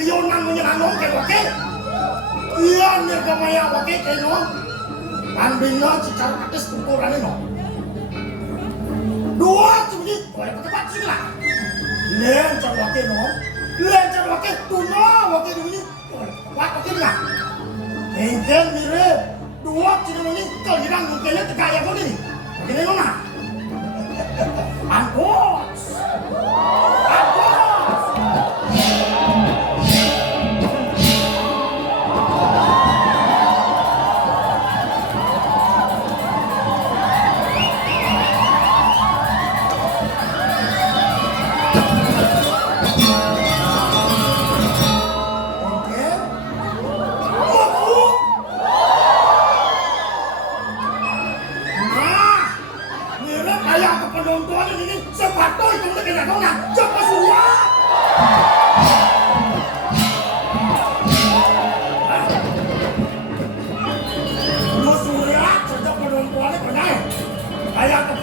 Lionang menyenangkan kayak wakil. Iya nih kemaya wakil kayak no. Kambingnya secara atas ukurannya no. Dua cumi, boleh ketepat sih lah. Len cara wakil no. Len cara wakil tuna wakil ini. Boleh ketepat wakil lah. Engkel mirip. Dua cumi ini kelirang mungkinnya tegaya kau ini. Begini no nah. Angkos.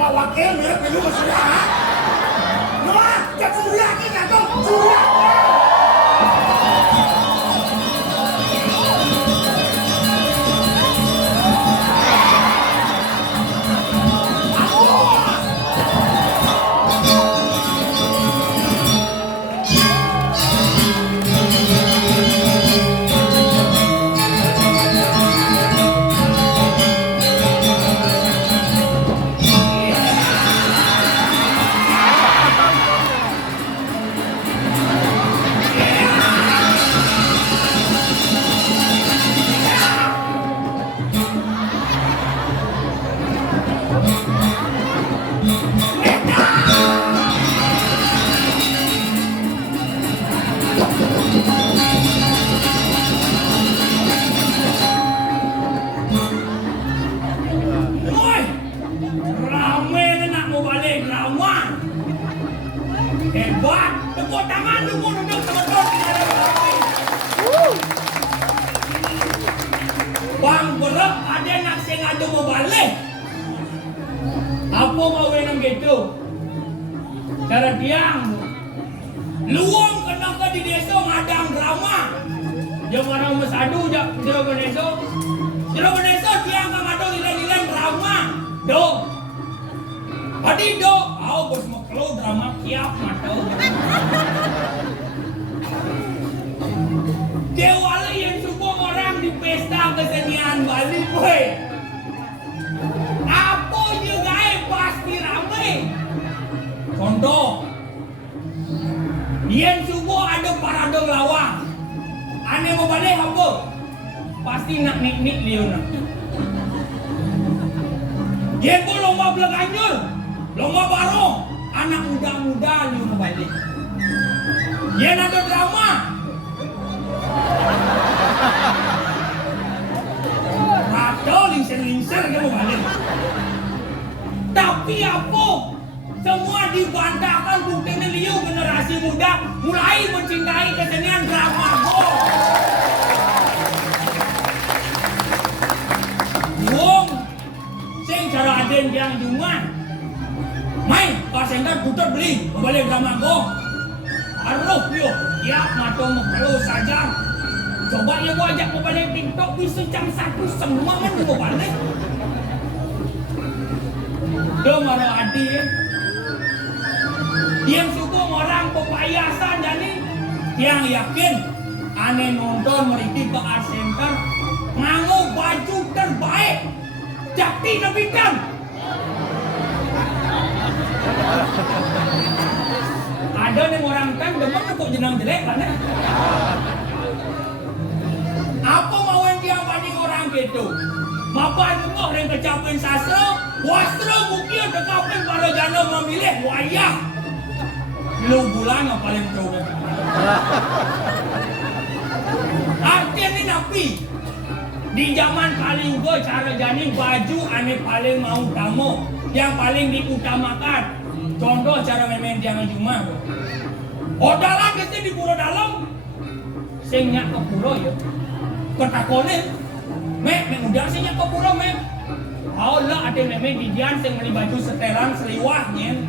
Wakil mirip dulu ke Surya, ha? Noah, ke Surya kita dong, Surya! Bang berap ada nak sengaja mau balik. Apa mau yang gitu? Cara tiang luang kena ke di desa ngadang drama. Jangan orang mesadu jero beneso. Jero beneso tiang ka ngadang ilen-ilen drama. Do. Padi do, au bos maklo drama kiap matau. Dewala yang semua orang di pesta kesenian Bali, boy. Apa juga pasti ramai. Contoh, yang semua ada parade lawang. Aneh mau balik apa? Pasti nak nik-nik liuna. Dia pun lomba belakangnya, lomba barong. Anak muda-muda liuna balik. Dia ada drama. Rado lingser-lingser kamu balik. Tapi apa? Semua dibantahkan bukti liu generasi muda mulai mencintai kesenian drama go. Wong sing cara aden yang juman. Main pasendar putar beli balik drama go. Aruh yo, tiap mato mekelo saja. Coba ya gua ajak mau balik TikTok bisa jam 1 semua kan mau balik. Do maro adi yang suku orang pepayasan jadi yang yakin aneh nonton meriki ke art center nganggo baju terbaik jakti nebikan. Ada nih orang kan demen kok jenang jelek kan ya? Apa mau yang dia banding orang gitu? Mapan semua yang kecapain sastra, wastra mungkin dekapin kalau jana memilih wayah. Lu bulan yang paling coba. Artinya ini napi. Di zaman paling gue cara janin baju aneh paling mau tamu, yang paling diutamakan. Contoh cara memang jangan cuma. Odalah kita di pura dalam, singnya ke pura ya. Ketakonin, udah singnya ke pura Allah ada memang didian sing beli baju setelan seliwahnya.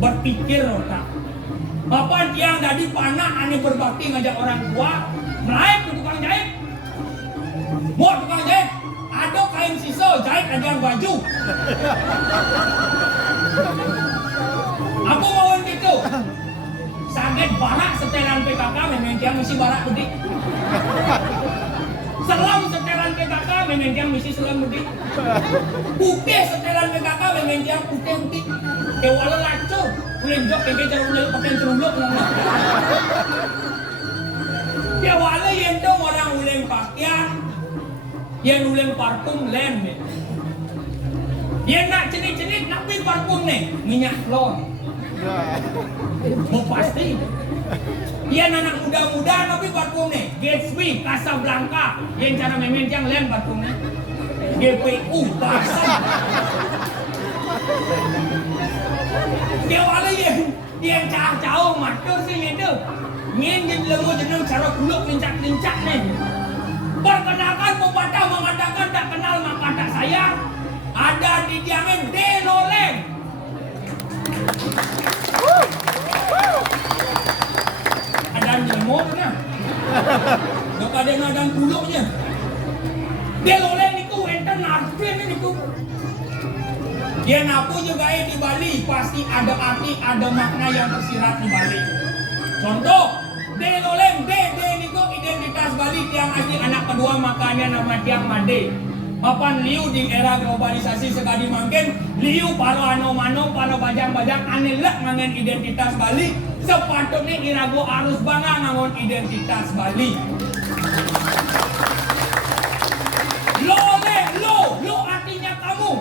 Berpikir otak. Apa tiang dari panah ane berbakti ngajak orang tua, melayu ke tukang jahit. Mau tukang jahit, ada kain sisa jahit ada yang baju. Aku mau gitu. Sangat barak setelan PKK memang tiang mesti barak budi. Selam setelan PKK memang tiang mesti selam budi. Putih setelan PKK memang tiang putih budi. Kewala lacur, ulenjok keke cara ulenjok pakai ceruluk nana. Kewala yang tu orang uleng pakaian, yang uleng parfum lem. Yang nak jenis-jenis nak beli parfum ni minyak flor. Mau pasti. Yang anak muda-muda nak beli parfum ni Gatsby, Casablanca. Yang cara memen yang lem parfum ni GPU pasal. Dia wala yang jauh matur sih itu. Ngin jadi lemu jeneng cara kuluk lincak-lincak ni. Perkenalkan pepatah mengatakan tak kenal maka tak sayang. Ada di tiangin Deloleng. Ada lemu na. Dok ada nadang kuluknya. Deloleng niku enten artin niku. Dia napu juga di Bali pasti ada arti, ada makna yang tersirat di Bali. Contoh, Deloleng, D niku identitas Bali tiang asli anak kedua makanya nama tiang Made. Papan liu di era globalisasi sekali mungkin liu paro ano-mano, paro bajang-bajang anelak ngangen identitas Bali. Sepatutnya irago arus bangga ngangon identitas Bali. Lo artinya kamu.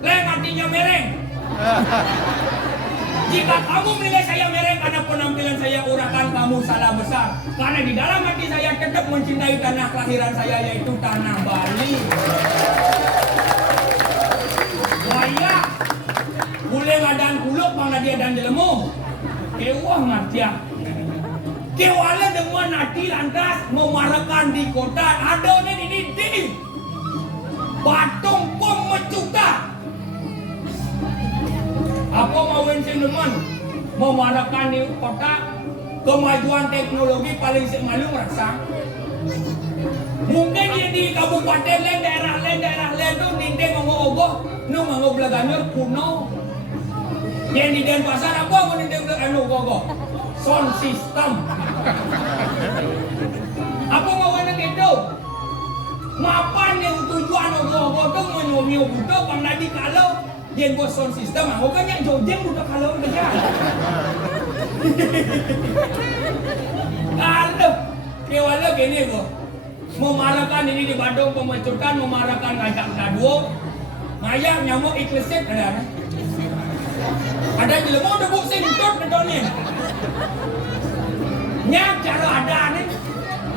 Leng artinya mereng. Jika kamu menilai saya mereng karena penampilan saya urakan, kamu salah besar. Karena di dalam hati saya tetap mencintai tanah kelahiran saya, yaitu tanah Bali. Saya boleh ngadang kuluk mana dia dan jelemu. Kewah martia. Kewala dengan hati lantas memarakan di kota. Ada ini di Batung Pemecuta. Apa mau teman memarakan di kota kemajuan teknologi paling semalu merasa. Mungkin dia di kabupaten lain, daerah lain tu nindeng ngomong-ngomong, nu ngomong belaganyur kuno. Yang di Denpasar apa mau nindeng anu gogo? Sound system. Apa mau nak gitu? Mapan yang tujuan ngomong-ngomong tu menyuamiu butuh pernah di kalau yang buat sound system, aku kan yang jojeng udah kalau kerja. Kalau kewala gini kok, memarahkan ini di Bandung Pemecutan, memarahkan ngajak Daduo, ngayak nyamuk ikleset ada. Ada jelema udah buk singkot kedonnya. Nyak cara ada nih,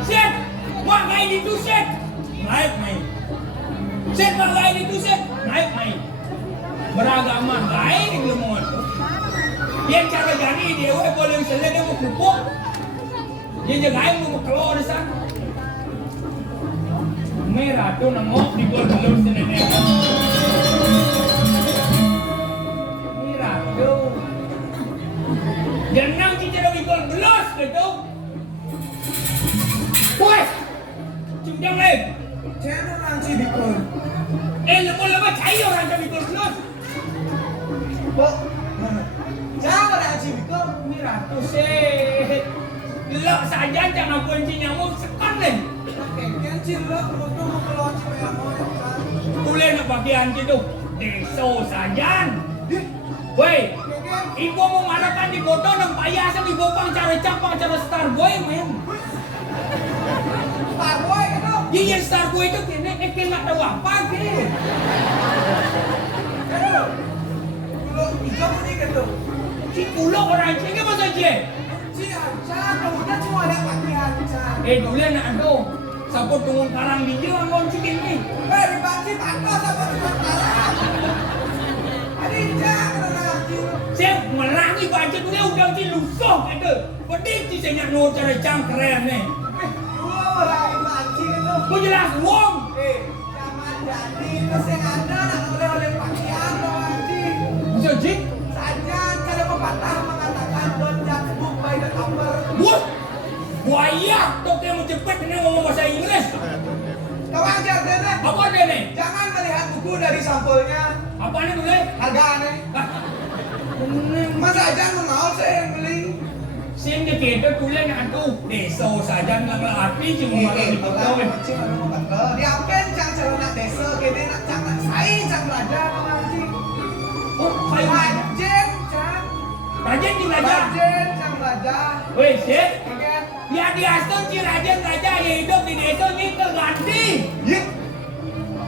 set, mak main itu set, naik main. Set mak main itu set, naik main. Beragama lain ilmuwan. Yang cara jadi dia boleh selesai dia mau kupuk. Dia jagain mau keluar di sana. Merah tu namo di bawah telur senennya. Merah tu. Jangan kita dah bikul belos gitu. Puas. Cuma lagi. Jangan orang bikul. Lepas cair orang bikul belos. Jangan ada aji bikul. Merah tu sih. Lok saja jangan kunci nyamuk sekan deh. Kan cinta untuk keluar cewek mau yang Boleh nak bagian gitu. Deso saja. Woi, ibu mau marahkan di foto nang payah sama ibu pang cara capang cara star boy men. Star boy itu. Iya star boy itu kena nak tahu apa ke? Aduh. Kalau hijau ni gitu. Si kulo orang cengke masa je. Si aja, udah cuma ada pakai aja. Dulu nak ado. Sapot tunggu karang di jiwa ngon cikin ni. Dibanci pantas apa dengan karang. Ada jangan lagi. Saya merangi baca tu dia udah si lusuh itu. Pedih si saya nak cara jam keren ni. Dua orang dibanci itu. Kau jelas wong. Jangan jadi mesin anda nak oleh pakaian dibanci. Bisa jik? Saja cara pepatah mengatakan don't judge book by payah dokter menjepit ini ngomong bahasa Inggris. Kawan jadinya. Apa ada nih? Jangan melihat buku dari sampulnya. Apa nih boleh? Harga aneh. Masa aja mau saya yang beli. Sing dia kita tulen atuh desa saja nggak ngelatih cuma malah di betul. Dia pen cang celana desa kene nak cang nak sai cang belajar ngaji. Oh, saya Rajin cang. rajin di belajar. Rajin cang belajar. Weh, sih. Oke. Ya di asal si rajin belajar ya hidup di desa ini terganti. Yik.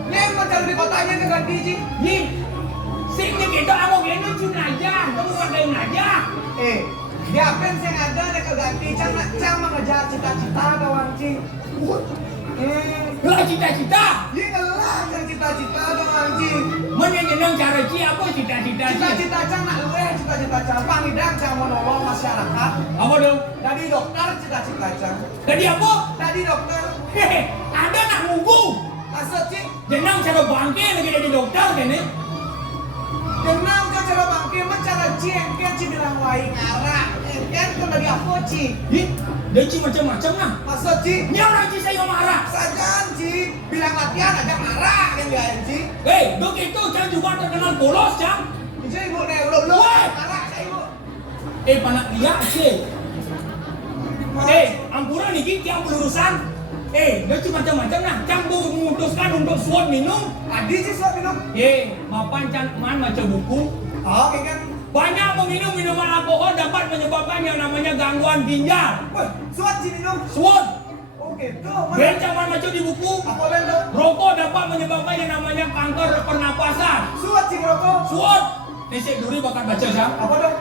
Yang macam di kotanya terganti sih. Nih, sing dia kita amo gini cuma aja, kamu pakai aja. Dia pen sing ada nak keganti cang nak cang mengejar cita-cita kawan cing. Lah cita-cita. Iya lah cang cita-cita kawan cing. Menyenang cara ci apa cita-cita ci? Cita-cita cang nak luwe cita-cita cang pangidang cang menolong masyarakat. Apa dong? Jadi dokter cita-cita cang. Jadi apa? Tadi dokter. Hehe, ada nak ngugu. Maksud cing. Jenang cara bangke lagi jadi dokter kene. Denam ke cara bangke mencara cing kan cing bilang wae ngarak. Kan kan dari apa cing? Ih, dia ci macam-macam nah. Maksud cing. Nya orang ci saya marah. Sajan cing. Bilang latihan aja marah kan dia cing. Dok itu kan juga terkenal bolos, Cang. Cing ibu nih lu Woi. marah saya ibu. Panak dia ci. Ampura nih tiang belurusan. Dia ci macam-macam nah. Cang memutuskan untuk suap minum. Tadi sih suap minum. Mapan Cang man baca buku. Oh kan. Banyak meminum minuman alkohol dapat menyebabkan yang namanya gangguan ginjal. Woi, suap sih minum. Suap. Oh gitu. Bencang man baca di buku. Apa benda? Rokok dapat menyebabkan yang namanya kanker pernapasan. Suap sih rokok. Suap. Nesek duri bakal baca Cang. Apa dong?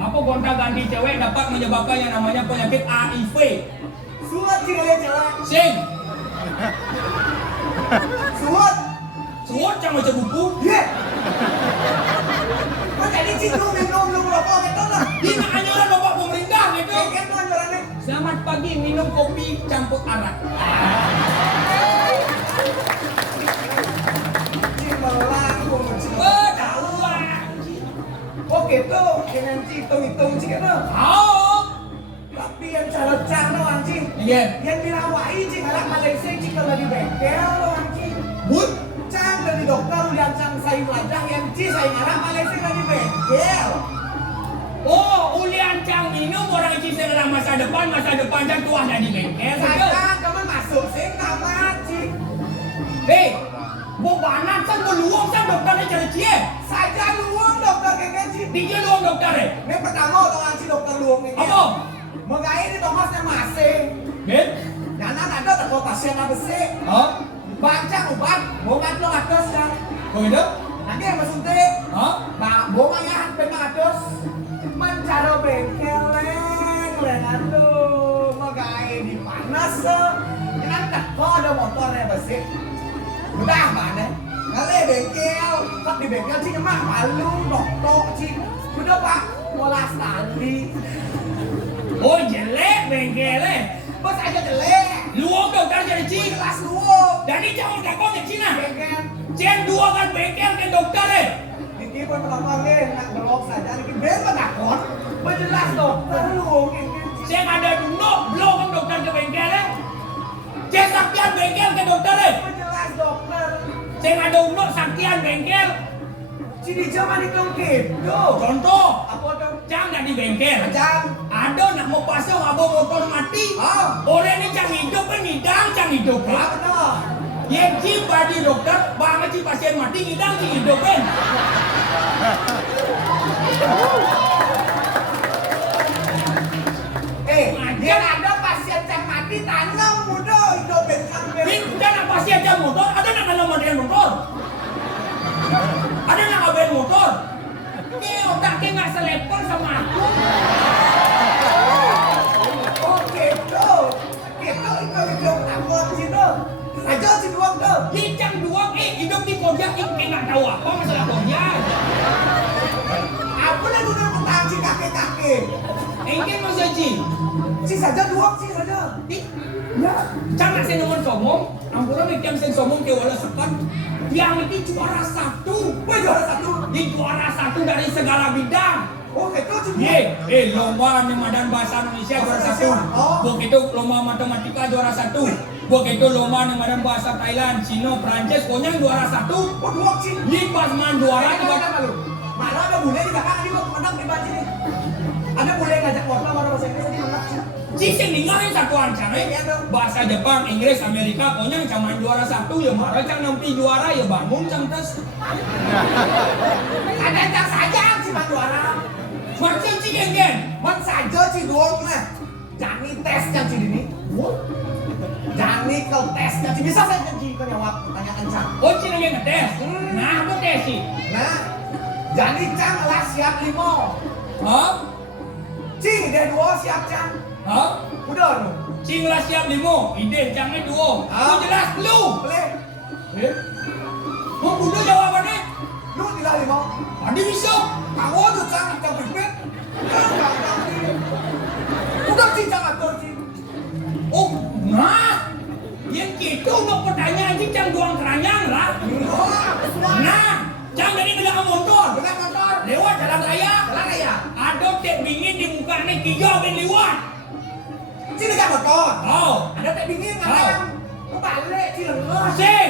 Apa gonta ganti cewek dapat menyebabkan yang namanya penyakit HIV. Suap sih kalian jalan. Sing. Suap. Suap Cang baca buku. Ye. Kok jadi cing lu minum rokok gitu lah. Ini anjuran bapak pemerintah gitu. Kan tuh anjurannya. Selamat pagi minum kopi campur arak. Cing melang gua cing. Tahu lah. Oh gitu. Dengan cing hitung-hitung cing kan. Tahu. Tapi yang cara cang lo anjing. Iya. Yang bilang wai cing anak Malaysia cing kalau di bengkel lo anjing. Bud. Cang dari dokter udah cang sayang wajah yang ci sayang anak Malaysia lagi bengkel. Oh, ulian Cang minum orang ci dalam masa depan Cang tua ada di bengkel. Saya kamu masuk sih kamar cing. Bobanan kan beluang kan dokternya cara cie. Saja luang dokter kayak cing. Dia luang dokter. Ini pertama orang anjing dokter luang ini. Apa? Mengai ini tomasnya masih. Ben? Jangan ada terkau pasien apa sih? Hah? Baca obat, obat lo atas kan. Kau itu? Nanti yang suntik. Hah? Bawa ya, pengen atas. Mencari bengkel leng aduh. Mengai di panas tuh. Jangan teko ada motornya besi. Udah mana? Ngale bengkel. Kok di bengkel sih emak malu, dokter sih. Udah pak, bola tadi. Oh jelek bengkelnya. Bos aja jelek. Luang dokter jadi ci. Jelas luang. Jadi jangan kakak ke Cina. Bengkel. Cen dua kan bengkel ke dokter Niki pun penontonnya nak belok saja. Niki bengkel takut. Berjelas dokter luang. Cen ada dulu belum kan dokter ke bengkel Cen saktian bengkel ke dokter Berjelas dokter. Cen ada dulu saktian bengkel. Sini zaman itu gitu. Contoh. Apa dong? Cang nggak di bengkel. Macam. Ada nak mau pasang abang motor mati. Oh. Orang ini cang hidup kan hidang cang hidup Ah benar. Yang ci badi dokter banget ci pasien mati hidang ci hidup kan. Dia ada pasien yang mati tanam muda hidup bengkel. Ini udah nak pasien cang motor, ada nak dalam model motor. Ada nak abang motor. Ini otaknya nggak selepon sama aku. Oh gitu. Gitu itu hidup takut situ. Aja si doang tuh. Lincang doang, hidup di Korea, kayak nggak tahu apa masalah Korea. Apa dah duduk petang si kakek-kakek. Engkin masih Ci. Si saja doang si saja. Ya, jangan saya nomor somong. Ampura mikir saya somong ke wala sepan. Yang ini juara satu. Wah juara satu. Di juara satu dari segala bidang. Oh, itu cuma. Ye, lomba Madan bahasa Indonesia juara 1. Oh. Buat itu lomba matematika juara 1. Buat itu lomba Madan bahasa Thailand, Cina, Prancis, pokoknya juara 1. Oh, dua sih. Lipas man juara tiba. Malah ada bule di belakang ini kok menang di baju ini. Ada bule ngajak motor warna bahasa Inggris tadi menang sih. Cicing ninggalin satu ancang bahasa Jepang, Inggris, Amerika, pokoknya cuman juara 1 ya marah cang nampi juara ya bangun cang tes. Ada cang saja sih man juara. Macam cing gen. Man saja sih doang mah. Jani tes yang sih ini. Jani ke tes yang sih bisa saya janji kan jawab pertanyaan cang. Oh cing gen ngetes. Nah apa tes sih? Nah, Jani cang lah siap 5. Hah? Cing dia 2 siap cang. Hah? Udah lu. Cing lah siap 5. Ide cangnya 2. Lu jelas lu. Boleh. Mau udah jawabannya? Lu tidak 5. Tadi bisa. Kamu tuh cang pipet. Udah sih cang atur sih. Oh, nah. Yang gitu untuk pertanyaan sih cang doang keranyang lah. Nah, cang dari belakang motor. Benar motor. Lewat jalan raya. Jalan raya. Ada tek bingin di muka nih kijau ben lewat. Sini kan motor. Oh, Ada tak dingin kan? Mau balik sih lengah. sing,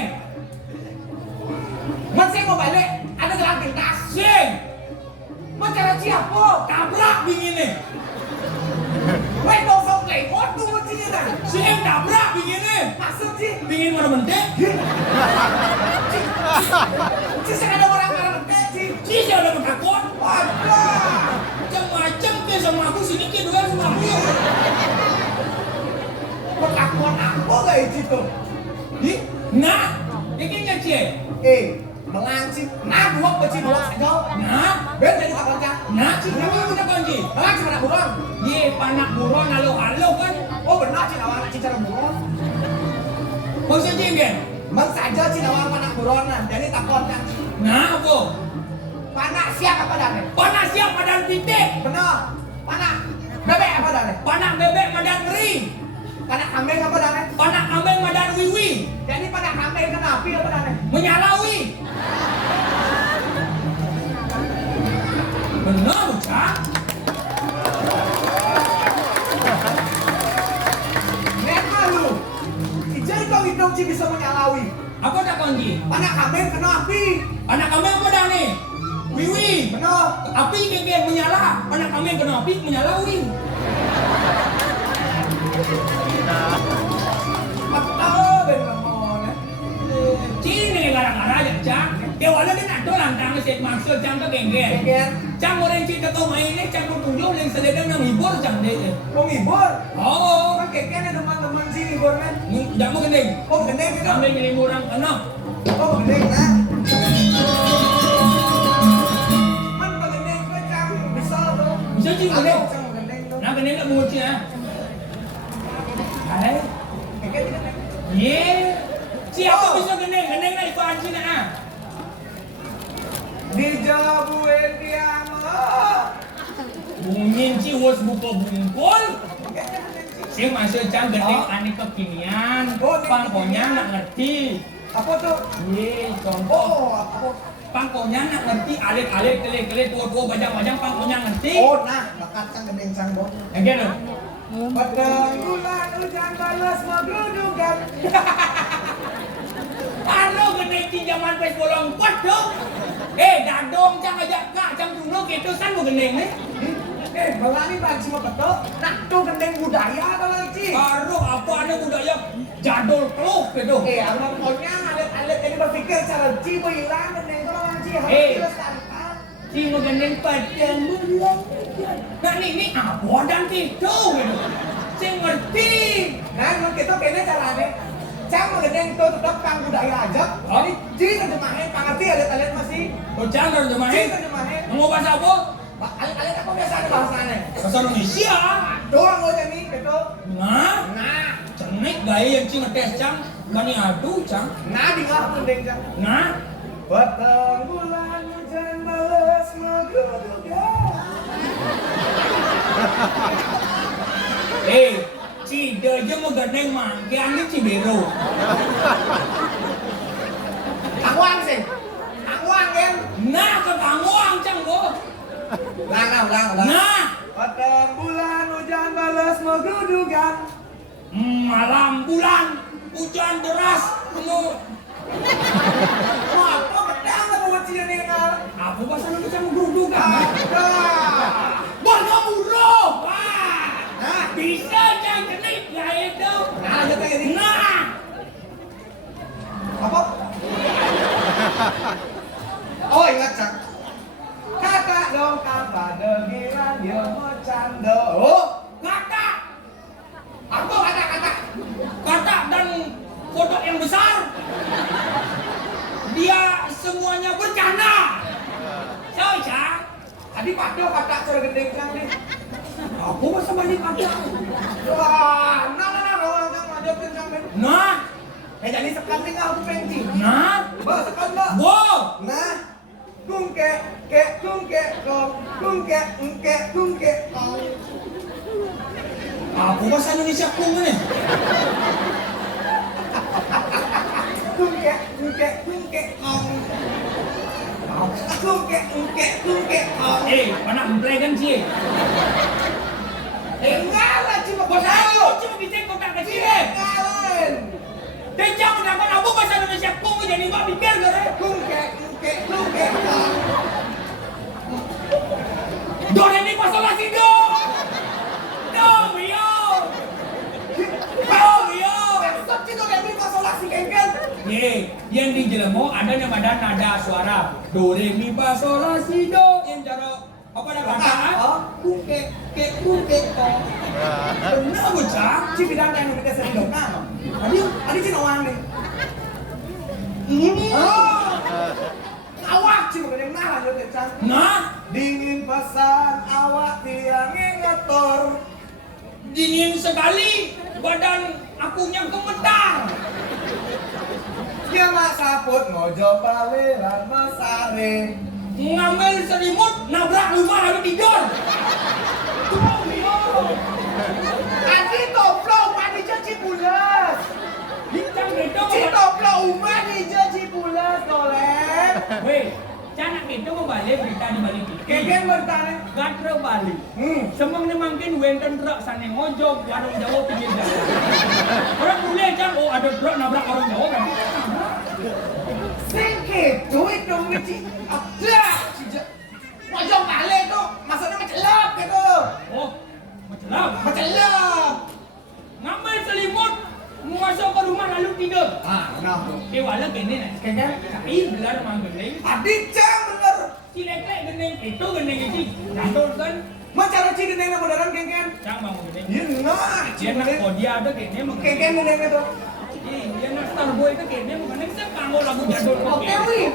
Man saya mau balik. Ada jalan pintas. sing, Man cara siapa? tabrak bingin nih. Weh dosong lewat tuh sini kan. Sing tabrak bingin nih. Maksud sih. Bingin mana mentek? Sih saya ada orang mentek sih. Sih saya udah takut. Wadah. Macam-macam ke sama aku sini ke dua sama aku. Pengakuan apa gak itu? Ih, nah, ini kan cie. Melancip. Nah, dua peci dua saja. Nah, Ben jadi apa aja? nah, cik nama udah kunci. Melancip anak buron. Ye, panak buron halo-halo kan. Oh benar cik awal cik cara buron. Maksud cik kan? Man saja cik awal panak buronan. Jadi takonnya. Nah, apa? Panak siap apa dah? Panas siap padan pitik. Benar. Panak bebek apa dah? Panak bebek madan ngeri. Panak kambing apa dah? Panak kambing madan wiwi. Jadi panak kambing kena api apa dah? Menyalawi. Benar, Cak. Lihat malu. Jadi kau hidup sih bisa menyalawi. Apa tak kunci? Panak kambing kena api. Panak kambing apa dah nih? Wiwi. Benar. Api geng menyala. Panak kambing kena api menyalawi. Betul benar mon. Cini gara-gara aja, Cak. Dia walau dia nak tolong tang set maksud cang ke geng. Gengger. Cang orang cerita kau main ni cang bertunjuk yang seledang yang hibur cang deh. Mau ngibur. Oh, Kan keknya teman-teman sini gormen. jangan mau gendeng. Oh gendeng gitu. Kambing ini murang kena. Oh gendeng nah. Man gendeng ke cang bisa tuh. Bisa cing gendeng. Cang gendeng tuh. Nah gendeng tak menguci ah. Hai. Keknya gendeng. Ye. Siapa bisa gendeng? Gendeng nak ikut anjing nak ah. Dijabuin dia mah. Bungin ci was buka bungkul. Keknya gendeng sih. Sing masuk cang gendeng aneh kekinian. Pangkonya nak ngerti. Apa tuh? Ye, contoh. Oh apa? Pangkonya nak ngerti. Alik-alik, kelik-kelik, tua-tua, bajang-bajang. Pangkonya ngerti. Oh nah, bakat cang gendeng cang bos. Yang gitu. Pada bulan hujan balas menggerudukan. Ano gendeng ci zaman pes bolong kuat dong. Dadong cang ajak kak cang dulu gitu san mau gendeng nih. Balani bang semua betul. Nah tuh gendeng budaya kalau Ci. Baru apa ada budaya jadul peluk gitu. Abang pokoknya alit-alit ini berpikir cara Ci hilang gendeng kalau Ci harus dilestarikan. Ci mau gendeng padang bulan. Nah ini apa dan gitu gitu. Sing ngerti. Nah emang kita kayaknya caranya. Cang mau gendeng tuh tetap kang budaya aja. Jadi Ci terjemahin, pengerti alit-alit masih. Bocah Ci terjemahin. terjemahin. Mau bahasa apa? Alit-alit apa biasanya bahasanya? Bahasa Indonesia. Doang lo jadi gitu. Nah, Nah, cenik gaya yang ci ngetes cang. Bani adu cang. nah di nggak gendeng cang. Nah, Petang bulan hujan balas menggerudukan. Ci dia mau gendeng mangke angin Cibero. Kangwang sih. Kangwang kan. Nah, ke Kangwang cang go. Ulang. malam bulan hujan deras kamu Apa pedang lah buat sih ini kan? aku bahasa Indonesia menggeruduk kan Ada. warga buruh wah Nah, bisa jangan kenik ya itu nah aja kayak gini. nah Apa? Oh ingat cak. Kakak dong kakak dengiran dia bercanda. Oh, kakak apa kata dan kodok yang besar dia semuanya bercanda saya tadi pada kakak cara gendeng kan nih. aku masa balik kakak Wah, nah, orang ada pencang nih. nah Jadi sekali nggak aku penci. nah Bah sekali nggak. wow Nah, kungke kong, kungke kong. aku bahasa Indonesia kung nih Kungke kong. Kungke kong. mana emplay kan sih Enggak lah cuma bos tahu. aku cuma bisa kotak kecil Kalian. Tejang mendapat aku bahasa Indonesia kung jadi mbak pikir gak Kungke kong. do re mi fa sol la si do yo Besok cito kayak ini konsolasi kengkel. yang di Jelemo ada yang ada nada suara do re mi fa sol la si do yang cara apa ada kata Kungke kong. benar bocah Ci bidang yang kita sering dong nah. Tadi cina wane. Awak cuma yang nah lanjut ya Cang. nah Dingin pesan awak tiang ngetor. dingin sekali badan aku yang gemetar Dia mak saput ngojo paliran mesare. ngambil selimut nabrak rumah lalu tidur Adi toplo umah di Cipules. bintang itu Ci toplo umah di Cipules toleng. weh canak itu mau balik berita di balik itu Keken bertanya. gatre balik semang ni mungkin wenten truk sana ngojok warung Jawa pinggir jalan orang boleh kan oh ada truk nabrak orang Jawa kan Singkit duit dong Ci. Ada. Pojok balik tuh maksudnya mencelap gitu. oh mencelap Mencelap. ngambil selimut masuk ke rumah lalu tidur Nah. wala gini nih Keken. tapi gelar mang gendeng Adi Cang bener. cilek-lek gendeng itu gendeng itu jatuh kan Macara Ci gendengnya beneran keken. cang bang gendeng Iya nah. dia nak dia ada kayaknya mau Keken gendengnya tuh. dia nak starboy itu kayaknya mau gendeng saya kanggo lagu jadul Oke wih.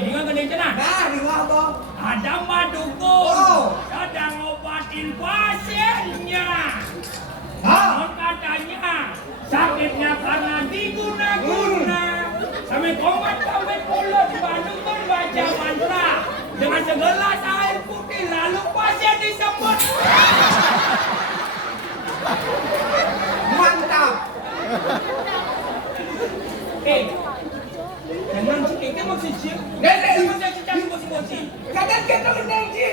dengan gendeng cenah Nah di ngah tuh. ada mbak dukun Oh. sedang ngobatin pasiennya Hah? non katanya sakitnya karena diguna-guna sampai komat sampai mulut mbak dukun baca mantra dengan segelas air putih lalu pasien disebut Mantap. jangan sih kayaknya maksud sih Gendeng. maksud sih jangan bosi-bosi Kadang kita gendeng Ci.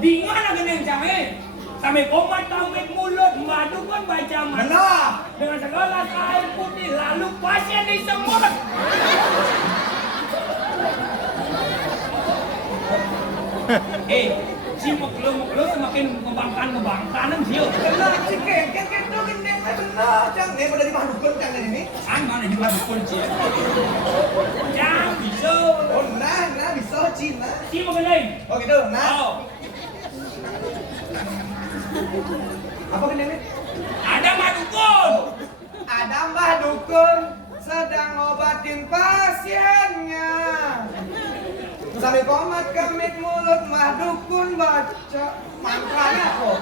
di mana gendeng cahe sampai komat sampai mulut mbak dukun baca mantra Benar. dengan segelas air putih lalu pasien disemut si muklo semakin ngebangkan sih Benar Ci keken kita gendengnya benar Cang. Ini pada di Madukun Cang ini. kan mana juga dukun sih jangan bisa Oh nah bisa Cina. si mau gendeng Oh gitu. Nah. oh Apa gendengnya? ada madukun Ada Mbah Dukun sedang ngobatin pasiennya. Sampai komat kemit mulut Mbah Dukun baca mantranya kok.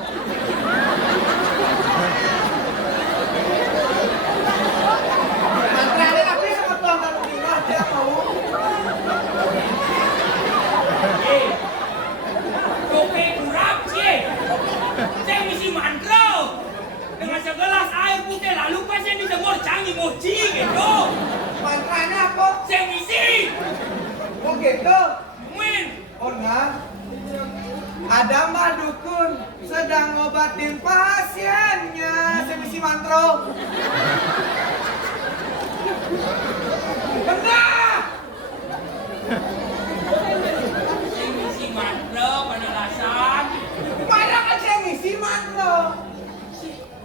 Mantranya tapi sama tuan kalau tinggal dia mau. kopi kurang sih saya misi mantra dengan segelas air putih lalu pasien disemut canggih mochi gitu Mantranya apa? saya misi Oh gitu. win Oh nah. Ada Mbah Dukun dukun sedang ngobatin pasiennya. Semisi mantro. Benar. Si mantro penjelasan. Mana kan semisi mantro?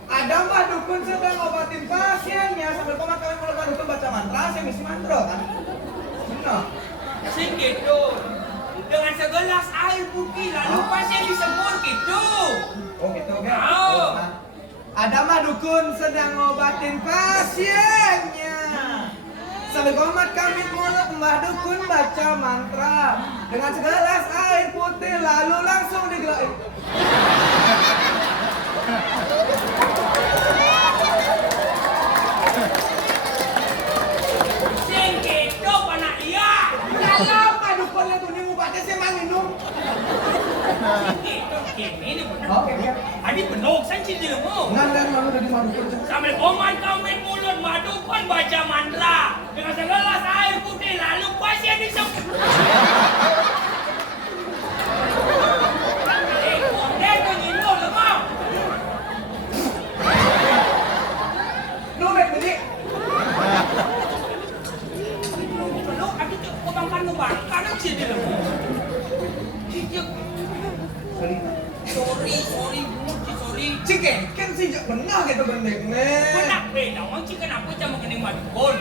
Ada mbah dukun sedang ngobatin pasiennya sambil komat kami mulai dukun baca mantra semisi mantro kan? Benar. Sing gitu. Dengan segelas air putih lalu pasien disemur gitu. Oh gitu kan? Tahu. Ada mah dukun sedang ngobatin pasiennya. Sambil komat kami mulut mbah dukun baca mantra dengan segelas air putih lalu langsung digelai. Sing gitu panak iya. Kalau mah dukunnya tuh ngobatnya saya mah minum. Sing gitu ini benar. Oke ya. Adi penok san cinta mau. Ngan malu dari mah dukun. Sambil komat kami mulut madukun baca mantra dengan segelas air putih lalu pasien disemur. Konten tu nyinum lemah. Numet beli. Penok adi tu kebangkan karena cinta lemah. Sorry, Ciken kan sih benar gitu gendek men. Benak beda, orang sih kenapa cuma kena madukun?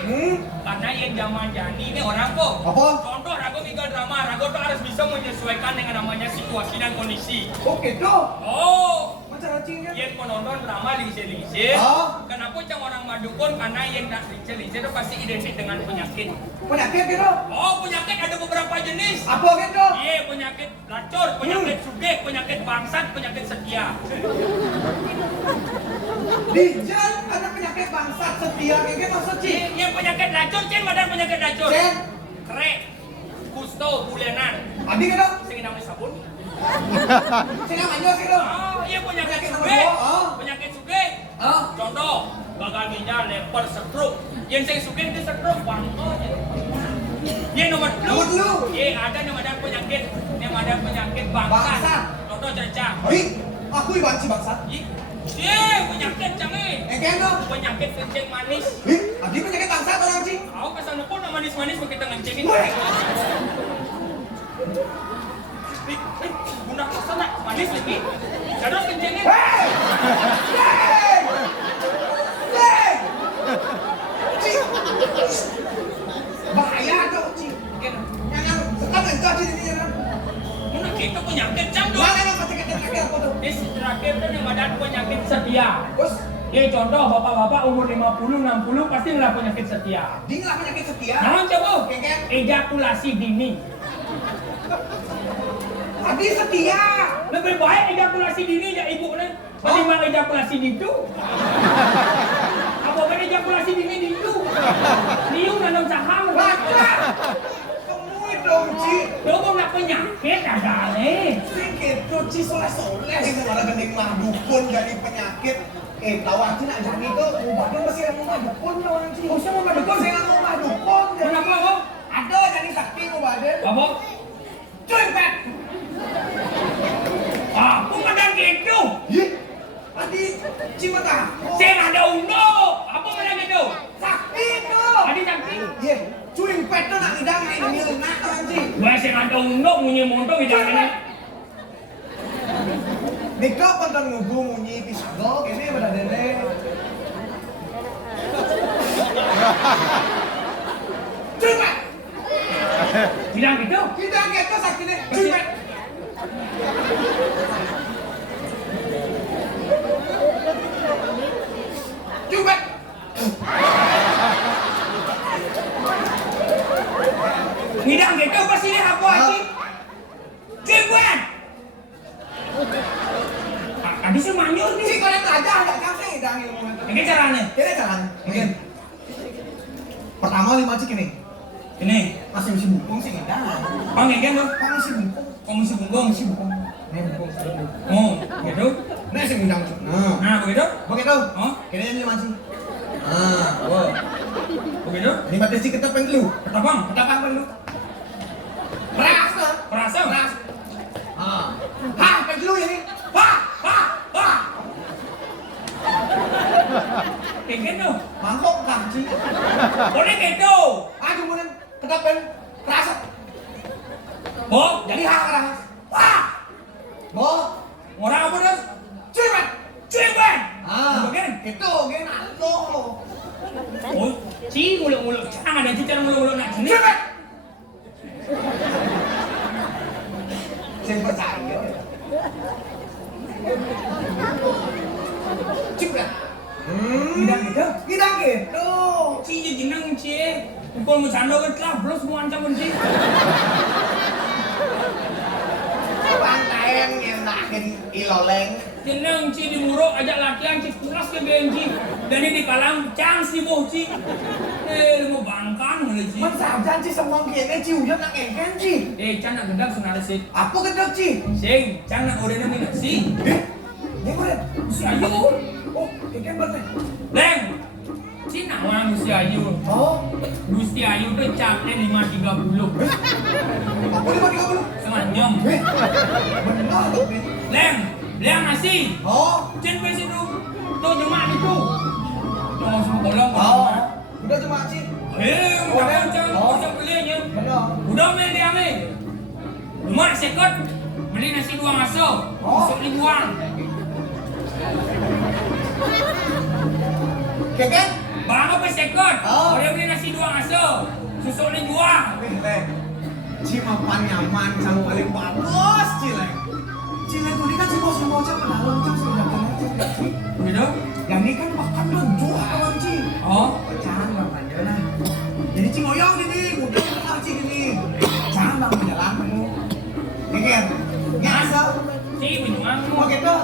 Karena yang zaman jadi ini orang kok. Apa? Contoh Rago tinggal drama, Rago tuh harus bisa menyesuaikan dengan namanya situasi dan kondisi. Oke tuh. Oh, Macam racingnya. yang menonton drama lise-lise. Oh. Kenapa cuma orang madukun? Karena yang lise-lise itu pasti identik dengan penyakit. Penyakit gitu. Oh, penyakit ada beberapa jenis. Apa gitu? Iya, penyakit lacur, penyakit sugih, penyakit bangsat, penyakit setia. Dijan ada penyakit bangsat setia kayak maksud sih. Yang penyakit lacur, cen badan penyakit lacur. Cen. Krek, kusto, bulenan. Abi gitu. Sing namanya sabun. Sing namanya gitu. Oh, iya penyakit Penyakit suge. nomor dua, oh. Penyakit suge. Oh. Contoh, gagal ginjal, leper, stroke. Yang sing suge itu stroke, bangkot. Yang nomor Nomor flu. flu. Iya, ada yang ada penyakit bangsat. Bangsat. Contoh cerca. Oi, aku ibanci bangsat. Iya, penyakit canggih. Engken tuh. Penyakit kencing manis. Ih, adi penyakit bangsat orang sih. Aku kesana pun manis-manis begitu ngencingin. Weh. Bunda kesana manis lagi. Terus kencingin. Hei! Hei! Hei! Cik. Bahaya tuh, Cik. Yang sekarang enggak sih ini kan. Mana kita penyakit canggih. Mana yang penyakit apa tuh? Ini terakhir tuh yang ada penyakit setia. Bos, Ya contoh bapak-bapak umur 50, 60 pasti nggak penyakit setia. dia nggak penyakit setia. Nah coba Kengken. ejakulasi dini. Tadi setia. Lebih baik ejakulasi dini ya ibu nih. Ketimbang ejakulasi itu. Apa kan ejakulasi dini itu? Liu nanam saham. Baca. Kemui dong, Cik. Coba nggak penyakit ada nih. Sikit tuh, Cik soleh-soleh ini malah gending mah dukun jadi penyakit. Tahu anjing nak jadi tuh, obatnya masih yang mau dukun tuh anjing. Oh, saya mau dukun? Saya nggak mau dukun. Kenapa kok? Ada jadi sakti obatnya. Apa? Cuy, Pet. Aku nggak gitu. Ih, tadi Cik tahu. Saya nggak ada uno. Apa nggak gitu? Sakti tuh. Adi sakti. Iya, cuy, Pet tuh nak hidang ini nak anjing. Gue saya nggak ada uno munyi montong hidang ini. Niko konten ngubu munyi pisagok ini pada dene. Cuy, Pet. Bilang gitu? Kita gitu sakti deh. Cuy, Pet. Cuy, Pet. Hidang gitu pasti dia apa aja? Cikuan. Tadi sih manyur nih. Cik, kalian aja ada kasih hidang ilmu itu. Ini caranya. Ini caranya. Mungkin. Pertama 5 cik ini. Ini. Masih mesti bukung sih hidang. Oh ngegen tuh. Masih bukung. Komisi bungkung. Masih bukung. Ini bukung. Oh, gitu. Ini sih hidang. Nah. Nah, begitu? Begitu. Oh, Kini ini masih. Ah, oh. Begitu? ini mati cik kita pengen lu. Ketapang. Ketapa pengen lu. Ras, Perasa. ras. Ah. Hah, pengen lu ini. Wah. kan keras. Bo, Jadi hak keras. Wah. Bo, orang apa terus? cuman. Cuman. Ah, Bagian. itu gen alo. Oh, ci muluk-muluk. Jangan ada cara muluk-muluk nak sini. Cuman. Saya percaya. Cuman. Tidak gitu. Tidak gitu. Ci je jeneng ci. Kau mau canda kan lah, belum semua ancam benci. Bang Taeng yang nakin iloleng. Jeneng ci di muruk ajak latihan ci kuras ke benci. Dan ini di kalam cang si boh ci. Lu mau bangkang mulai ci. Man sajan ci semua kene ci udah nak engken ci. Cang nak gendang senada sih. Apa gendok ci? Sing, cang nak udah nami nak si. Ini mana? Si Ayu. Oh, engken berarti. Leng. Si nama Gusti Ayu. Oh, Gusti Ayu tuh capnya 530. apa 530? Semanjang. Benar tapi. Leng, beliang nasi. Oh, Cen pes itu. Tuh jemaah itu. Tuh semua bolong. oh. Udah cuma ci. Udah cang, bisa belinya. Benar. Udah main dia main. Rumah sekot. Beli nasi 2 ngaso. Besok dibuang. Keken? Bang apa sekot? Oh. Dia beli nasi 2 ngaso. Susuk dibuang. Leng. Ci mapan nyaman sama paling bagus ci leng. Ci leng tuh ini kan semua cang kenalan cang sudah kenal ci. Gitu? Yang ini kan makan lenjuh kawan ci. Oh. Jangan bang aja nah. Jadi ci ngoyong ini, udah kenal ci ini. Jangan bang menjalan kamu. Keken? Nyasa. Si benuang. Mau gitu?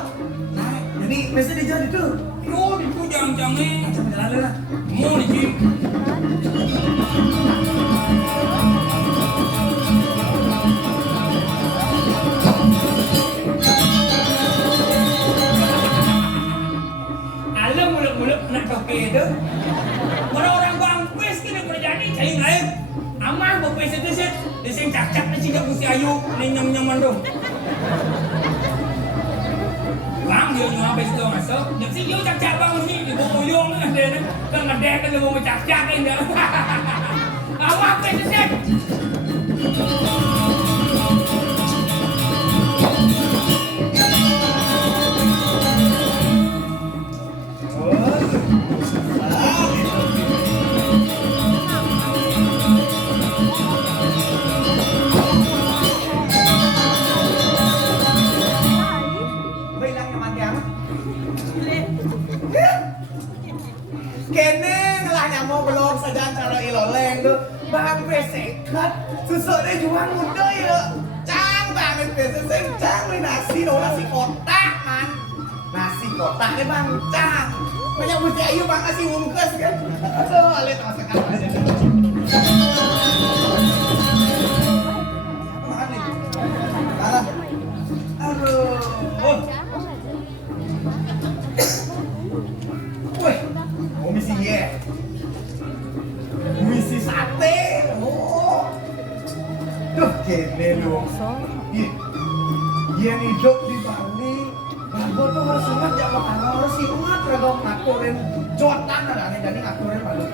Nah, jadi biasa di jalan itu. Yo, itu jangan-jangan. Jangan menjalan lah. Mau nih Ci. Alam muluk-muluk nak toke itu. Orang-orang bangkes kena kerjaan ni cari lain. Amah bapes itu set. Dia sing cak-cak na cakap Gusti Ayu. Ni nyam-nyaman dong. Bang dia nyawa habis tu masuk. Dia si yo cak-cak bang ni. Dia bumuyong kan dia. Kan ada kan dia mau cak-cak kan dia. Amah bapes itu set. Kene ngelah nyamuk belum saja cara iloleng tuh bang besekat susuknya juang muda ya cang banget besek cang ini nasi dong nasi kotak man nasi kotak nih bang cang banyak mesti ayu bang nasi bungkus kan aduh alih sama sekali makan nih parah aduh wih misi ye, misi sate, oh, tuh kene lu, iya hidup di Bali, Bago tuh harus ingat ya makan harus ingat kalau ngaturin jotan ada nih jadi ngaturin Bali.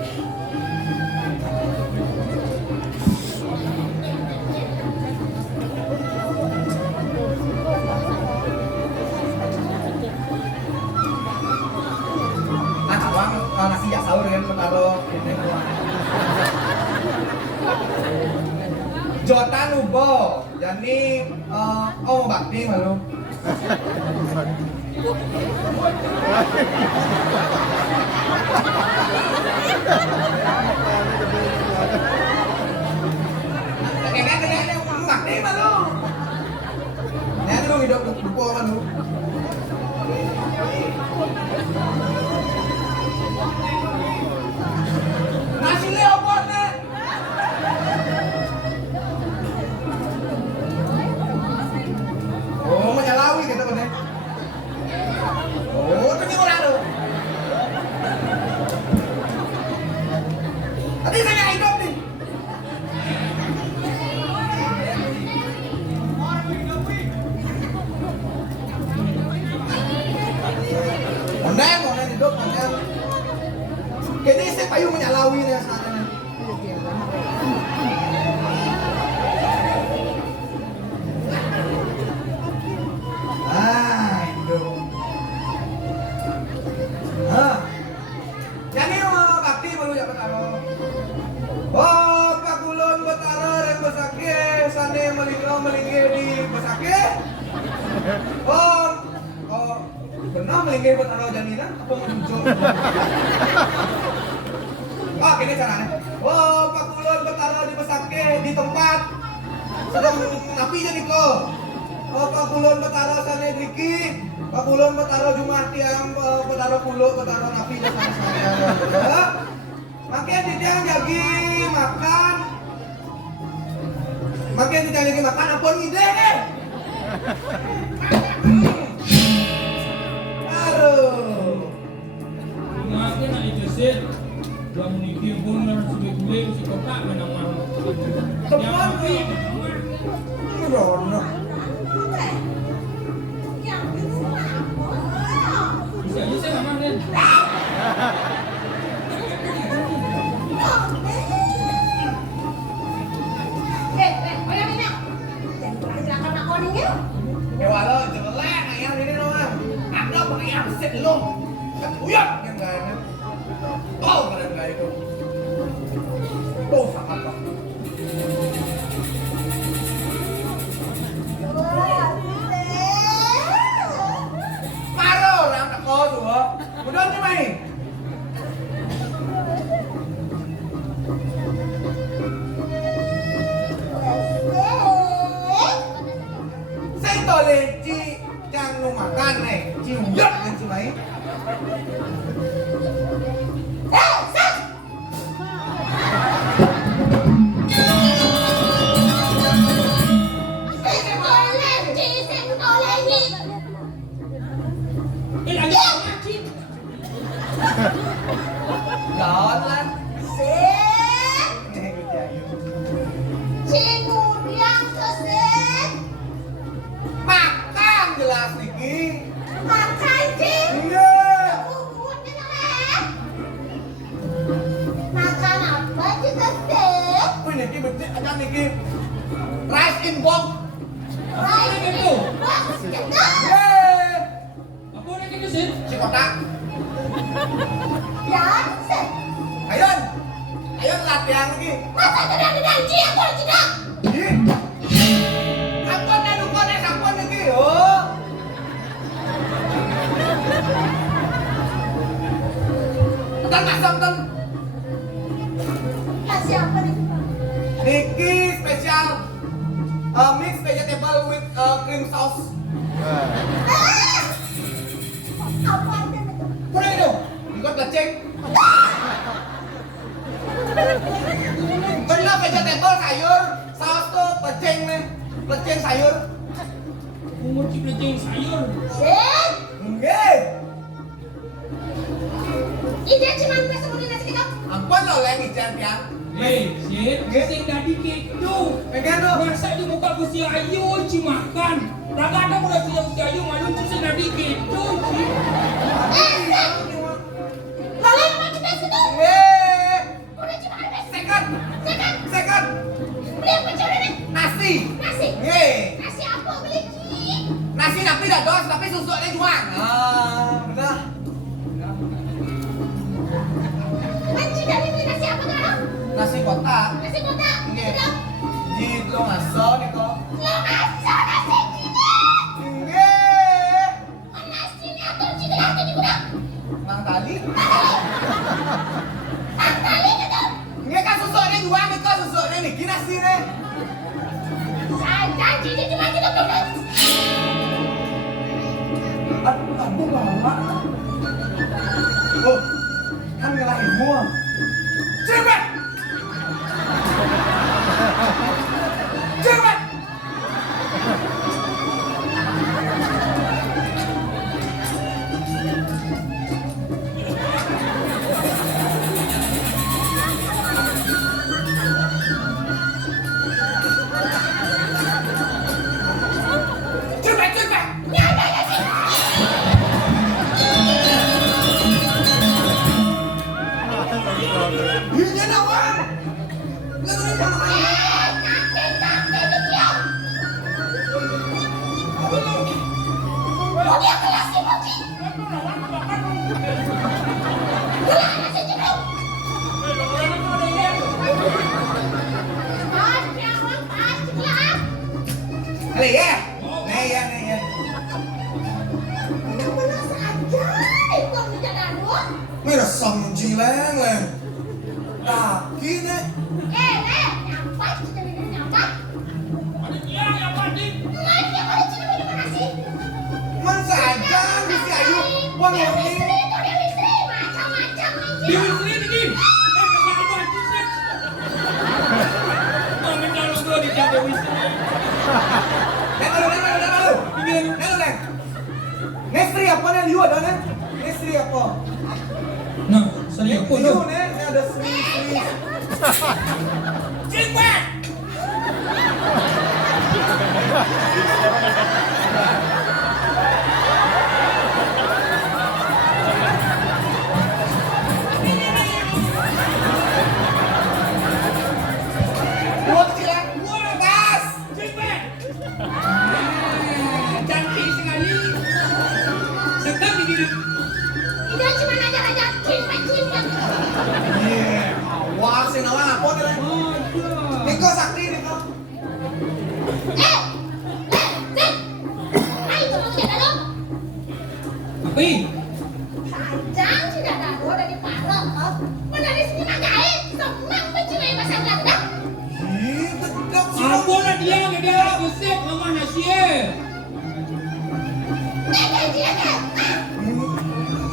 Nasi jak sahur kan taruh ini jotan ubo jadi oh bakti malu kayaknya bakti malu nah itu hidup lupa malu nasi leopard nih. Oh, menyalawi gitu kan ya. Oh, itu nyulah tuh. Tadi saya hidup nih. melinggih di Besake. Oh, benar melinggih buat taruh jaminan apa muncul? Gini caranya. Pak Kulon bertaruh di Besake di tempat sedang napi jadi kok. Pak Kulon bertaruh sana Driki. Pak Kulon bertaruh Jumat tiang bertaruh pulau bertaruh napi di sana saya. Makin tidak jagi makan. Makin tidak lagi makan apa ide deh. Aduh. Makin nak ijazah. Yang nikih pun harus dibeli si kotak menang malu. Teman nih. Rono. Bisa aja saya nggak main. Walau jelek ayam ini doang. Ada ayam set lo. Ketuyat yang gak oh keren gak itu. Tuh sangat kok. Maro orang tak kau tuh. Udah nih main. Leci jangan makan nih, ciuyak kan si Mai. Jangan lah. Jelas Niki. Makan sih. Iya. Makan apa juga sih? Wih Niki betul ada Niki. Rice in box. Rice itu. Bagus juga. Yeay. Apa nak kita sih? Si kotak. Ya, sih. Ayo latihan lagi. Masa gedang-gedang sih aku juga. Ih. Sampun dan dukun sampun lagi. Oh. Tenang masam ten. Kasih apa nih? Niki spesial mix vegetable with cream sauce. Apa itu? Kurang itu. Ikut leceng. Bener vegetable sayur, saus tuh peceng nih. Peceng sayur. Umur ciplecing sayur. Sih. Enggak. Ide cuma besok mau nasi kita. Ampun lo lagi champion. Sir, sing tadi gitu. Pegang tuh. Masa di muka kusi ayu ci makan. Raga ada udah punya kusi ayu malu tuh sing tadi gitu ci. Lalu yang mau kita situ? Yeay. Udah cuma ada Second. second. Beli apa coba nih? Nasi. Nasi. Yeay. Nasi apa beli Ci? Nasi tapi dah dos, tapi susuknya juang. Benar. Manci dari beli nasi apa tuh? Nasi kotak. Nasi kotak. Iya. Sudah. Jito ngaso nih kok. Lo asal nasi Cina. Yeay. Nasi ini atau Cina nanti di gudang. Mang tali. Tali gitu. Nggak kan susuknya juang nih kok susuknya nih. Gini nasi nih. Saya janji ini cuma kita beli. Aku bawa. Oh, kan ngelahin mua. Cepet. Cepet. Ale ya. Nih ya. Yang benar saja itu tidak lalu. Mira samji leng. Kaki nih. Nyampak kita ini nyampak. Ada tiang yang mati. Mana ada cina di mana sih? Man saja Gusti Ayu. Wah Dewi ngerti. Sri itu Dewi Sri macam-macam Dewi aja. Sri ini. Kagak mati sih. Kami kalau gua di Dewi Sri. Neng. Nestri apa nih liu ada nih? Nestri apa? Nah, serius pun Liu tuh. nih, ini ada Sri. Cingwek. Dua kecil ya. Gas. Cingwek. Cantik sekali. Sedap ini. Dia cuma aja cincin. Iya. Awas sih nawang apa nih? Niko sakti Niko. Ayo kamu tidak lalu. Tapi Sajang tidak lalu dari parang. Benar di sini menjahit. Senang mencuri pasang landak. Ih, tetap sih. ampun lah dia gosip mama nasi.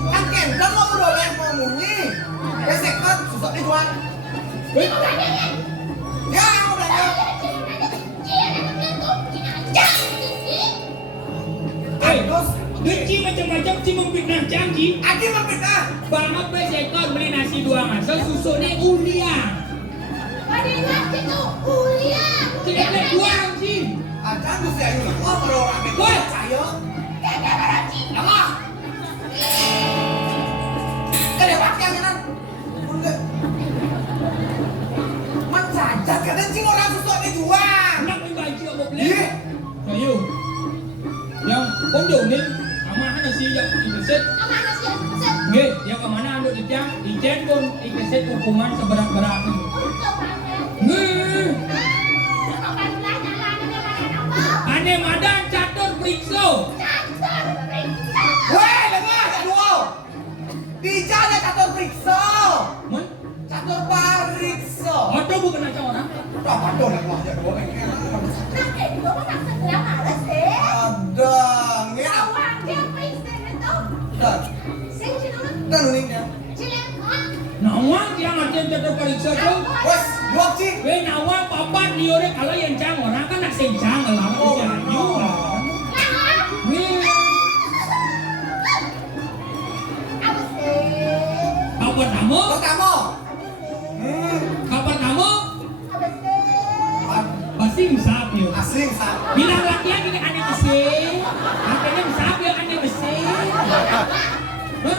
Aken, kamu udah lihat mau munyi. Besek kan susah dijual. Eh, Ya, aku udah lihat. Terus, Benci macam-macam si memfitnah canggih. Aki memfitnah. Banget be sekon beli nasi 2 masuk susunya uliang. Tidak ada buang sih. Acan Gusti Ayu lah. Oh, kalau orang itu Woi. percaya. Lama. Ada waktu yang nan. Enggak. Man saja kadang cing orang susah dijual. Nak beli baju apa beli? Iya. Ayo. Yang pondok ni, amanah nasi yang dikeset. Nggih, yang kemana anda dicek pun dikeset hukuman seberat-beratnya. Nggih. Ane madan catur periksa. Weh, lengah tak dua. Dija ada catur periksa. Man, Catur pariksa. ada bukan aja orang. Tak ada nak wah dua bengkel. Ada. Ngira. Dan uningnya. Nawang yang ada catur periksa tu. Wes, dua cing. Weh nawang papat dia orang kalau yang cang orang kan nak sencang lah. Oh. Ayo. Weh, kapan kamu? Kau kamu. Kapan kamu? Pasti usap ya. Asli sah. Bilang latihan ini aneh mesin. Akhirnya usap ya aneh mesin. Hah?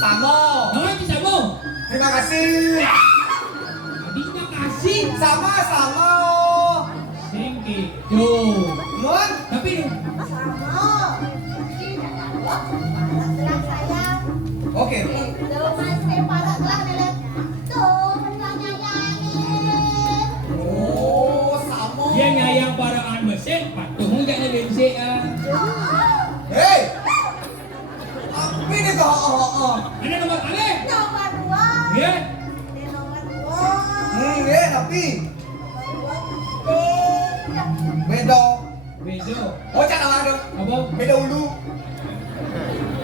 Samo. Nama itu sama. Terima kasih. Habisnya kasih. Sama-sama. Singki. Tuh. Nun. Tapi Oke. Oh, sama. dia nyayang paraan mesin. Patuh jangan bensin. Hei. Apa ini kau? Ada nomor kali? Ya. Ya, tapi bedo. Bedo. Oh, jangan ada. Apa? Beda ulu.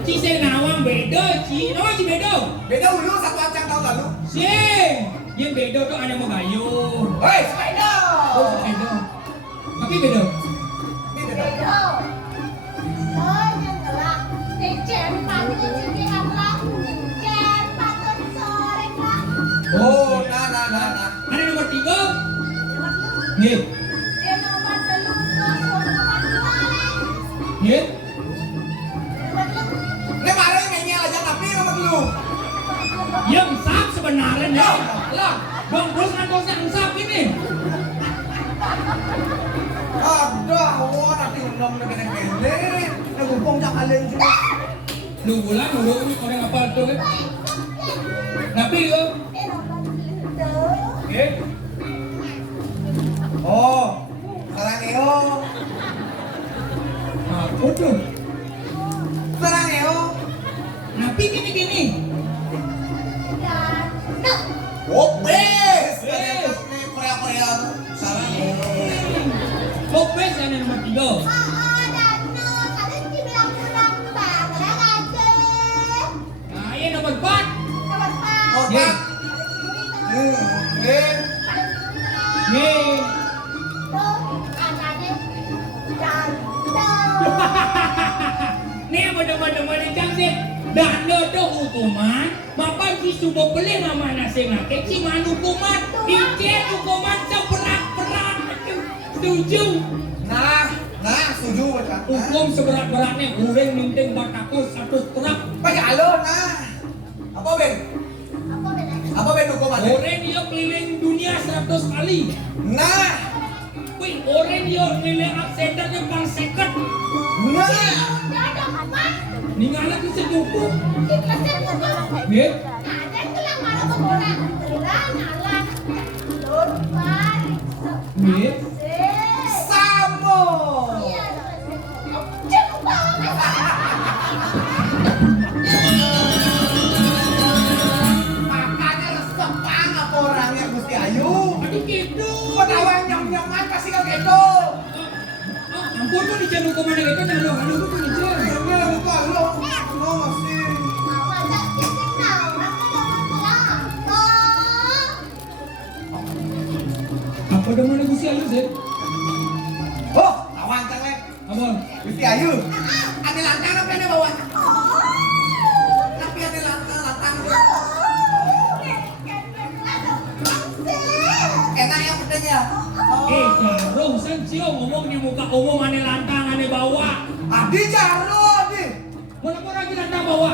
Ci saya nawang bedo. Ci. Oh, ci bedo. Beda ulu satu acang tahu gak lu? Sing. Yang bedo tuh ada mau gayu. Hei, sepeda. Oh, bedo. Tapi bedo. Ini beda. Oh, nah. Ada nomor 3. Nih. Nih. Ini kemarin mainnya aja tapi nomor lu. Yang sap sebenarnya nih. Lah, bang bos yang sap ini. Ada, wah nanti undang negara-negara. Nagumpong cak kalian juga. Lu bulan lu orang apa tuh kan? Tapi yo. Eh. Kopes yang nomor 3. Oh, Danu, kalian dibilang pulang banget aja. Nah, ini nomor 4. Nomor 4. Oh, Ye. Ye. Ye. Tuh, anaknya dan. Nih mudah-mudahan cantik. Dan do hukuman, mapan si subo beli mama nasi ngake si man hukuman, icet hukuman seberat-berat. Setuju? Nah, setuju macam. Hukum seberat-beratnya, ureng minting batakus 100 truk. Pakai alun, nah. Apa Ben? Apa bedanya? Apa Ben hukumannya? Orang dia keliling dunia 100 kali. Nah, Wih, orang dia keliling aksenternya bang seket. nah. Dia ada apa? Ninggalnya ke sejuku. Di kelasnya buku. Ya? Ada tuh yang malah berguna. Gelang, alat. Lur, pariksa. Ya? Samo. Iya, cukup banget. Makanya resep banget orangnya Gusti Ayu. Aduh gitu. Penawang nyong-nyongan pasti kau gitu. Ampun tuh dijan hukuman itu jangan aduh tuh dijan. Ini lupa lo. Lo masih. Awak tak kenal, aku jangan apa. Apa demen Gusti Ayu sih? Oh, lawan cewek. Apa? Gusti Ayu. Ada lantang apa yang bawa? Tapi ada lantang. Enak yang pedenya. Jarum sensio ngomong di muka umum ane lantang ane bawa. Adi jaro adi. Mana lagi lantang bawa?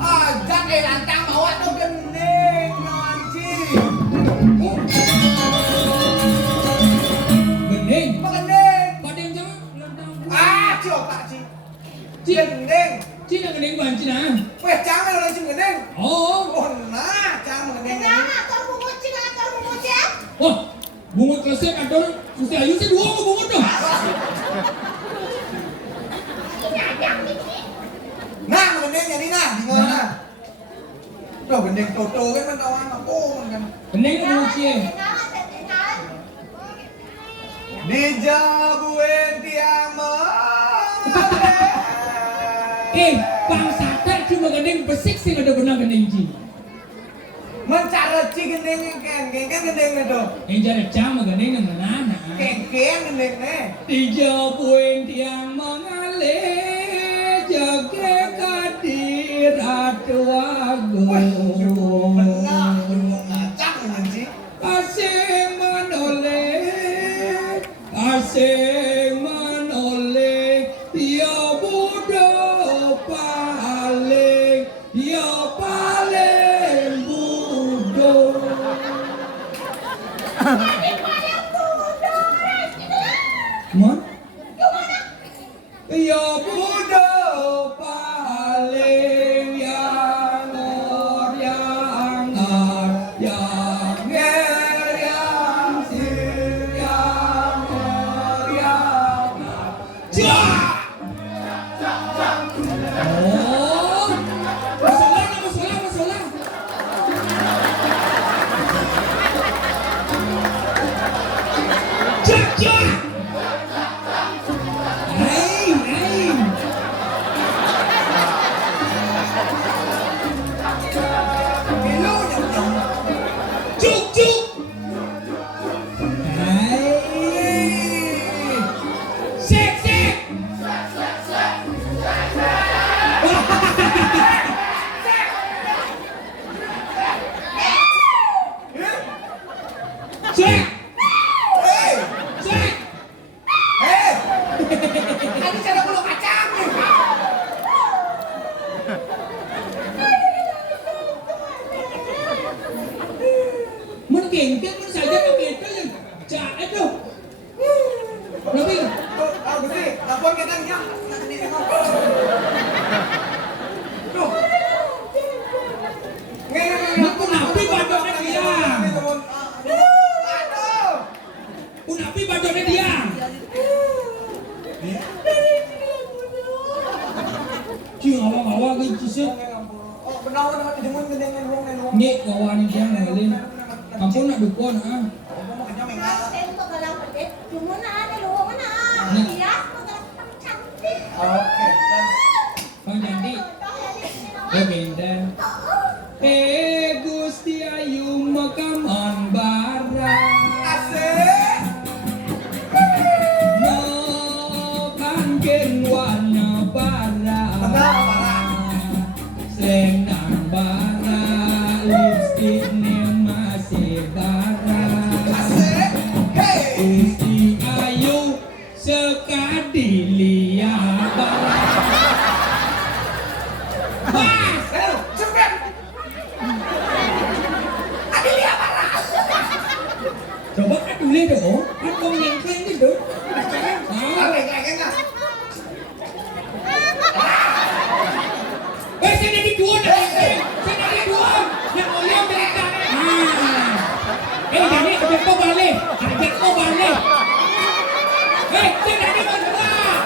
Ajak lantang bawa tuh gendeng nanti. Gendeng. Apa gendeng? Padeng jangan lantang. Cio tak ci. Gendeng. Cina gendeng ban Cina. Weh jangan lo cing gendeng. Oh. Oh nah, jangan gendeng. Wah, bungut kresek ada Gusti Ayu sih 2 bungut tuh. Nah, gendeng jadi nah, di mana? Tuh gendeng toto kan man tawang aku kan. Gendeng bungut sih. Dijabuin tiang Bangsa tak cuma gendeng besik sih ada benar gendeng ji. Mencareci gendeng kan gendeng itu. Yang jadi cama gendeng yang mana? Kengkeng gendengnya. Dijabuin tiang mengalir jaga kadir atuago. Benar, ngacak sih. Asing menoleh, asing menoleh, ya Buddha paling, ya paling Buddha. Mon? Ya Buddha paling yang or yang ar yang nger yang sir yang or yang ar. Jah! Oh, masalah. Jak! Hey! Milo nyong. Cuk! Hey! Sek! Sek! Hei, Sek! hei. Tadi cara bulu kacang nih. Mun kengkeng mun saja pakai itu yang cak itu. Tapi Tuh, Gusti, lapor kita nih. Nanti di mana? Tuh. Mun api badone dia. Aduh. Mun api badone dia. Cing awang-awang gitu sih. Oh, benar-benar didemun gendeng wong. Nih kawan dia ngalin. Kampung nak dukun ah. boleh dong. Kan kau nyengkleng gitu. Leng-leng lah. Saya jadi dua dah. Saya jadi dua. Yang oleh mereka. Jadi ajak kau balik. Ajak kau balik. Saya jadi masalah.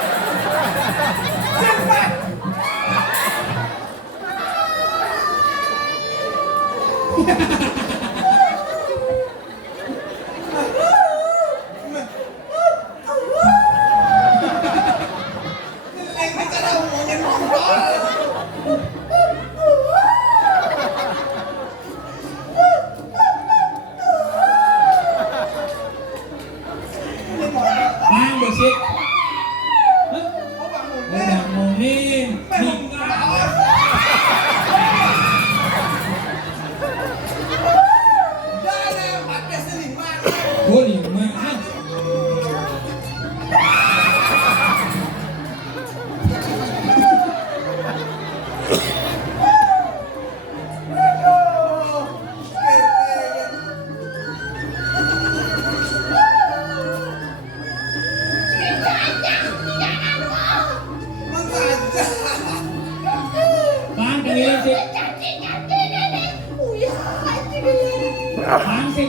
Cepat. Leng bicara ngomongin motor. Bang bersih. Oh bangun. Bangunin. Dana pakai seliman. Oh lima. Bang kalian sih.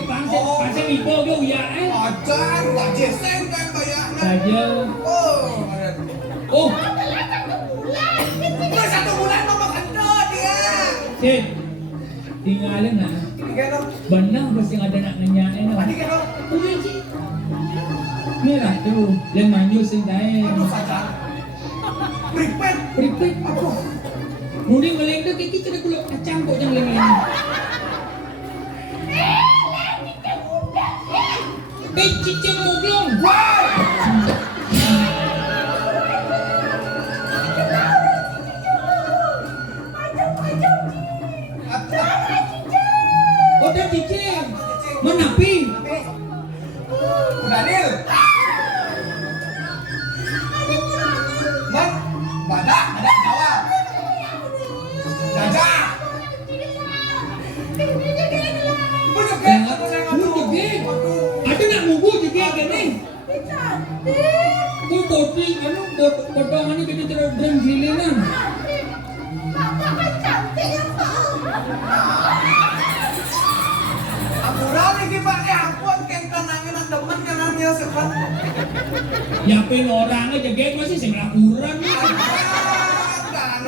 Bang ibu ke uya Ajar, wajah sen kan bayarnya. Saja. Oh, Oh, udah 1 bulan mau makan dia. Sin. Tinggalin na. Ini kan dong, Benar bos yang ada nak nanyain. ini kan dong. Udah sih. Ni lah tu. Len manyu sing tae. Aduh saja. Prepare. Pripit. Aduh. Mudi meleng tu kiki kena kulak kacang kok yang leng. Cicing muglong. Wow. Oh dah cicing. Menapi. Daniel. Man, badak, ada Jawa. Gajah. Bujuk Jangan aku jegek. Ada nak mugu jegek ni. Kau boti anu potong ni kita terus drum gilingan. Aku rani gimana ampun kentang nangin ang demen kan dia sepan. Yapin orang jegek masih sing lakuran ni. Kan.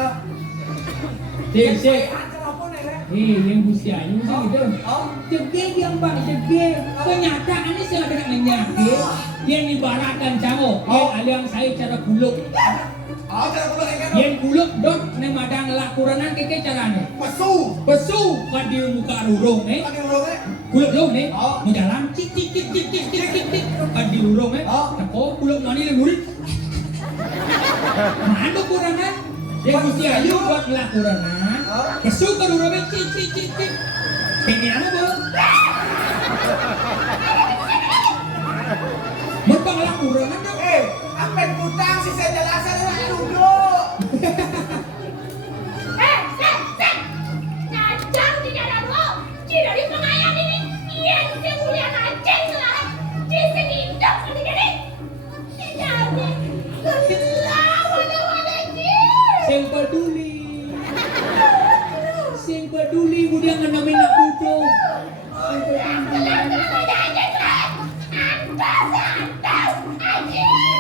Cek. Apa nih? Yang usia gitu. Oh. Jegek yang bang jegek. Kenyataannya saya ada nak nyakit. Yang ibaratkan cango. Yang aliang saya cara kuluk. Oh, cara aku lagi kan. Yang kuluk dot ne madang lakuranan keke caranya. Pesu. Pesu kadil muka rurung Kan diurungnya. Kuluk dong nih. Oh. Mau jalan cik cik cik cik cik cik cik cik. Kadil rurung Oh. Tako kuluk mani le murid. Mana kurangan? Yang mesti ayu buat lakuranan. Oh. Pesu kadurung cik cik cik cik. Ini apa bang? Merpang lakuranan dong. Apa utang sih saya jelasan lah duduk. Sing peduli. Sing peduli kemudian nganamin nak duduk. Antas, antas, antas, antas,